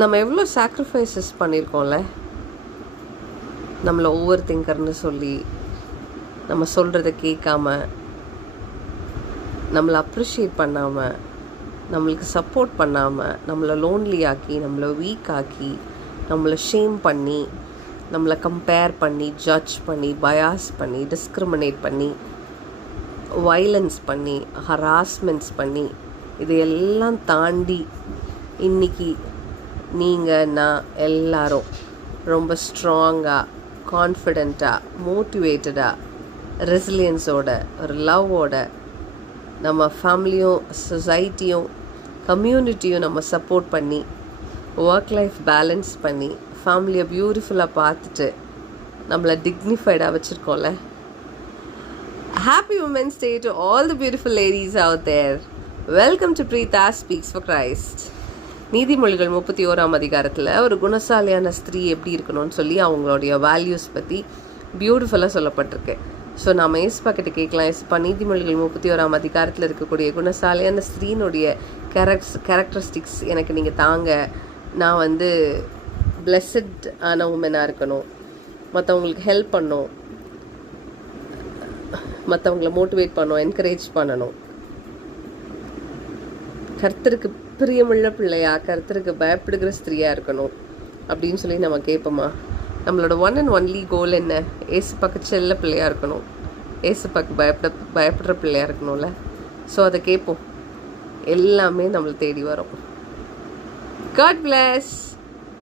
நம்ம எவ்வளோ சாக்ரிஃபைசஸ் பண்ணியிருக்கோம்ல, நம்மளை ஓவர் திங்கர்னு சொல்லி, நம்ம சொல்கிறத கேட்காம, நம்மளை அப்ரிஷியேட் பண்ணாமல், நம்மளுக்கு சப்போர்ட் பண்ணாமல், நம்மளை லோன்லி ஆக்கி, நம்மளை வீக் ஆக்கி, நம்மளை ஷேம் பண்ணி, நம்மளை கம்பேர் பண்ணி, ஜட்ஜ் பண்ணி, பயாஸ் பண்ணி, டிஸ்கிரிமினேட் பண்ணி, வைலன்ஸ் பண்ணி, ஹராஸ்மெண்ட்ஸ் பண்ணி, இது எல்லாம் தாண்டி இன்றைக்கி நீங்கள் நான் எல்லாரும் ரொம்ப ஸ்ட்ராங்காக, கான்ஃபிடெண்ட்டாக, மோட்டிவேட்டடாக, ரெசிலியன்ஸோட, ஒரு லவ்வோட நம்ம ஃபேமிலியும், சொசைட்டியும், கம்யூனிட்டியும் நம்ம சப்போர்ட் பண்ணி, ஒர்க் லைஃப் பேலன்ஸ் பண்ணி, ஃபேமிலியை பியூட்டிஃபுல்லாக பார்த்துட்டு நம்மளை டிக்னிஃபைடாக வச்சுருக்கோம்ல. Happy Women's Day to all the beautiful ladies out there. Welcome to Preetha Speaks for Christ. நீதிமொழிகள் 31ஆம் அதிகாரத்தில் ஒரு குணசாலியான ஸ்திரீ எப்படி இருக்கணும்னு சொல்லி அவங்களுடைய வேல்யூஸ் பற்றி பியூட்டிஃபுல்லாக சொல்லப்பட்டிருக்கு. ஸோ நாம் ஏசுப்பா கிட்ட கேட்கலாம், ஏசுப்பா நீதிமொழிகள் 31ஆம் அதிகாரத்தில் இருக்கக்கூடிய குணசாலியான ஸ்திரீனுடைய கேரக்டரிஸ்டிக்ஸ் எனக்கு நீங்கள் தாங்க. நான் பிளெஸட் ஆன உமனாக இருக்கணும், மற்றவங்களுக்கு ஹெல்ப் பண்ணணும், மற்றவங்கள மோட்டிவேட் பண்ணணும், என்கரேஜ் பண்ணணும், கர்த்தருக்கு பிரியமுள்ள பிள்ளையா, கர்த்தருக்கு பயப்படுகிற ஸ்திரீயாக இருக்கணும் அப்படின்னு சொல்லி நம்ம கேட்போமா? நம்மளோட ஒன் அண்ட் ஒன்லி கோல் என்ன? ஏசுப்பாக்கு செல்ல பிள்ளையாக இருக்கணும், ஏசுப்பாக்கு பயப்படுற பிள்ளையாக இருக்கணும்ல. ஸோ அதை கேட்போம், எல்லாமே நம்மளை தேடி வரும். God bless.